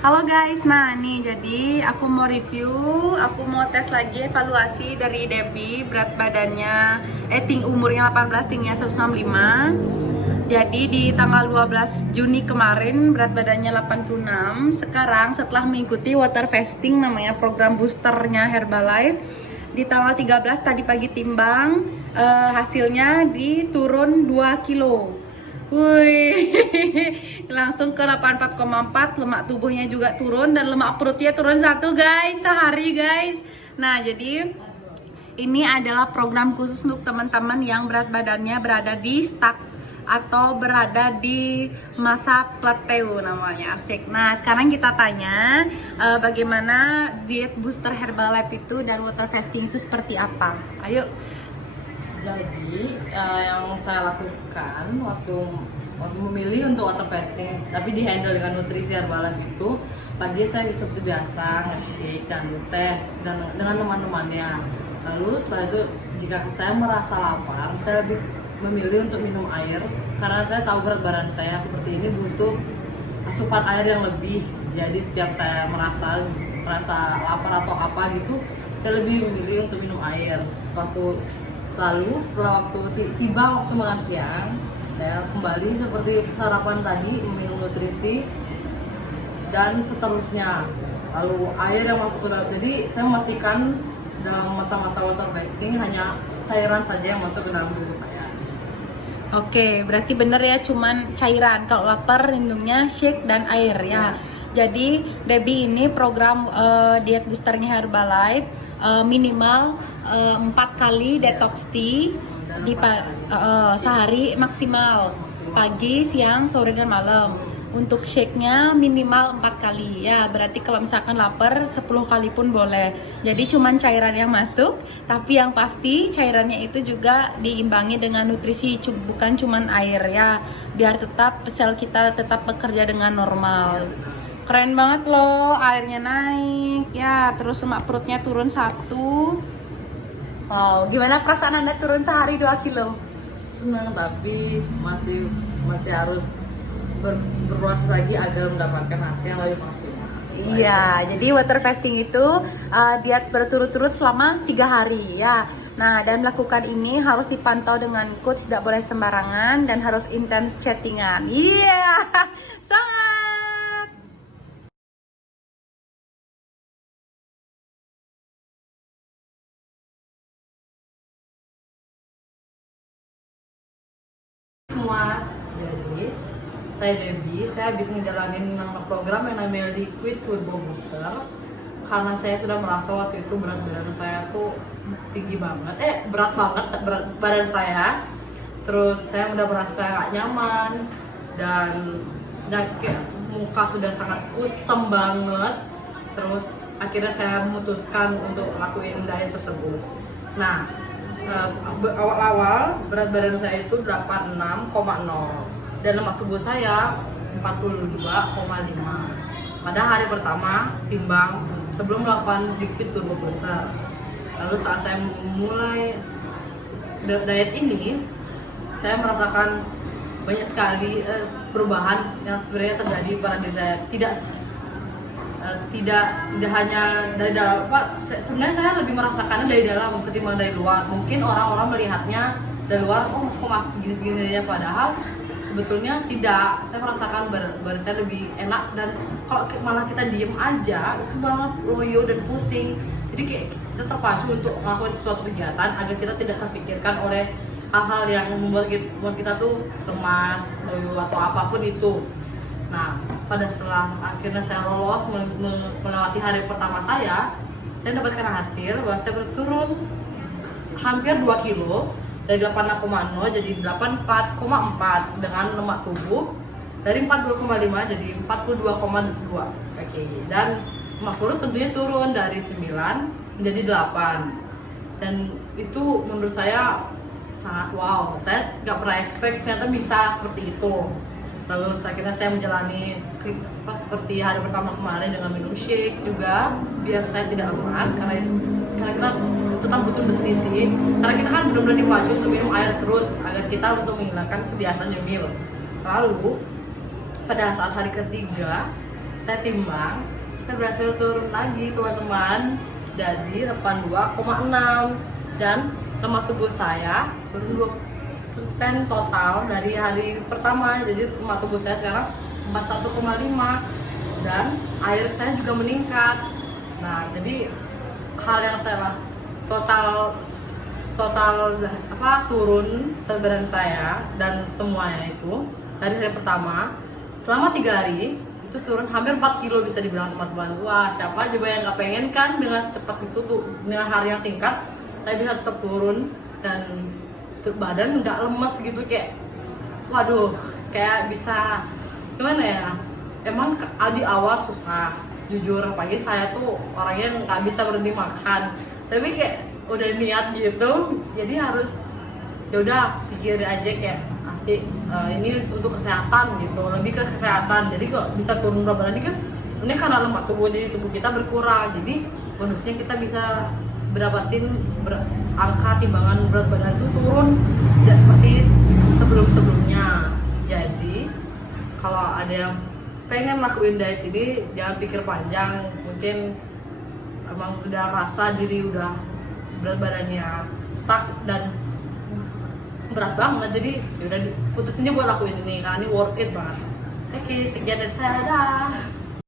Halo guys, nah nih jadi aku mau review, aku mau tes lagi evaluasi dari Debbie. Berat badannya, umurnya 18, tingginya 165. Jadi di tanggal 12 Juni kemarin berat badannya 86. Sekarang setelah mengikuti water fasting, namanya program boosternya Herbalife, di tanggal 13 tadi pagi timbang, hasilnya diturun 2 kilo. Wih, langsung ke 84,4. Lemak tubuhnya juga turun dan lemak perutnya turun 1 guys, sehari guys. Nah jadi ini adalah program khusus untuk teman-teman yang berat badannya berada di stuck atau berada di masa plateau, namanya asik. Nah sekarang kita tanya bagaimana diet booster Herbalife itu dan water fasting itu seperti apa. Ayo. Jadi yang saya lakukan waktu memilih untuk water fasting, tapi di handle dengan nutrisi Herbalife itu, pagi saya seperti biasa nge-shake dan teh dan dengan teman-temannya. Lalu setelah itu jika saya merasa lapar, saya lebih memilih untuk minum air karena saya tahu berat badan saya seperti ini butuh asupan air yang lebih. Jadi setiap saya merasa lapar atau apa gitu, saya lebih memilih untuk minum air. Lalu setelah tiba waktu makan siang, saya kembali seperti sarapan tadi, minum nutrisi dan seterusnya. Lalu air yang masuk ke dalam, jadi saya memastikan dalam masa-masa water fasting hanya cairan saja yang masuk ke dalam tubuh saya. Oke, berarti bener ya, cuman cairan. Kalau lapar minumnya shake dan air ya. Jadi Debbie ini program diet boosternya Herbalife, minimal 4 kali detox tea di sehari maksimal, pagi, siang, sore dan malam. Untuk shake-nya minimal 4 kali ya. Berarti kalau misalkan lapar 10 kali pun boleh. Jadi cuman cairan yang masuk, tapi yang pasti cairannya itu juga diimbangi dengan nutrisi, bukan cuman air ya. Biar tetap sel kita tetap bekerja dengan normal. Keren banget loh, airnya naik ya, terus lemak perutnya turun 1. Wow, gimana perasaan Anda turun sehari 2 kilo? Senang, tapi masih harus berproses lagi agar mendapatkan hasil yang lebih maksimal. Iya, jadi water fasting itu diet berturut-turut selama 3 hari ya. Nah, dan melakukan ini harus dipantau dengan coach, tidak boleh sembarangan dan harus intens chattingan. Iya, sangat. Semua. Jadi saya Debbie, saya habis ngejalanin program yang namanya Liquid Turbo Booster karena saya sudah merasa waktu itu berat badan saya tuh tinggi banget, berat banget berat badan saya. Terus saya udah merasa gak nyaman dan kayak muka sudah sangat kusam banget. Terus akhirnya saya memutuskan untuk lakuin diet tersebut. Nah, awal-awal berat badan saya itu 86,0 dan lemak tubuh saya 42,5 pada hari pertama timbang sebelum melakukan Liquid Turbo Booster. Lalu saat saya mulai diet ini, saya merasakan banyak sekali perubahan yang sebenarnya terjadi pada diri saya. Tidak hanya dari dalam, sebenarnya saya lebih merasakannya dari dalam ketimbang dari luar. Mungkin orang-orang melihatnya dari luar, oh kok masih segini-segini aja, padahal sebetulnya tidak. Saya merasakan badan saya lebih enak, dan kalau malah kita diem aja itu banget loyo dan pusing. Jadi kayak kita terpacu untuk melakukan sesuatu kegiatan agar kita tidak terpikirkan oleh hal-hal yang membuat kita tuh lemas, loyo atau apapun itu. Nah, pada setelah akhirnya saya lolos melewati hari pertama saya mendapatkan hasil bahwa saya berturun hampir 2 kilo dari 86,0 jadi 84,4 dengan lemak tubuh dari 42,5 jadi 42,2. Oke. Dan lemak perut tentunya turun dari 9 menjadi 8. Dan itu menurut saya sangat wow. Saya nggak pernah expect ternyata bisa seperti itu. Lalu akhirnya saya menjalani seperti hari pertama kemarin dengan minum shake juga biar saya tidak lemas, karena kita tetap butuh nutrisi, karena kita kan benar-benar dipacu untuk minum air terus agar kita untuk menghilangkan kebiasaan nyemil. Lalu pada saat hari ketiga saya timbang, saya berhasil turun lagi teman-teman, jadi 82,6, dan lemak tubuh saya turun 2% total dari hari pertama. Jadi lemak tubuh saya sekarang 41,5, dan air saya juga meningkat. Nah, jadi hal yang saya total turun berat badan saya dan semuanya itu dari hari pertama selama 3 hari itu turun hampir 4 kilo bisa dibilang teman-teman. Wah, siapa aja yang nggak pengen kan dengan secepat itu tuh, dengan hari yang singkat tapi bisa tetap turun dan badan nggak lemes gitu, kayak waduh, kayak bisa gimana ya. Emang di awal susah, jujur, apalagi saya tuh orangnya nggak bisa berhenti makan, tapi kayak udah niat gitu, jadi harus ya udah pikirin aja kayak nanti ini untuk kesehatan gitu, lebih ke kesehatan. Jadi kok bisa turun berat badan ini kan sebenarnya karena lemak tubuh, jadi tubuh kita berkurang, jadi bonusnya kita bisa berdapatin angka timbangan berat badan itu turun tidak seperti sebelum-sebelumnya. Jadi kalau ada yang pengen lakuin diet ini jangan pikir panjang, mungkin emang udah rasa diri udah berat badannya stuck dan berat banget, jadi yaudah putusin aja buat lakuin ini karena ini worth it banget. Oke, sekian dari saya, dah.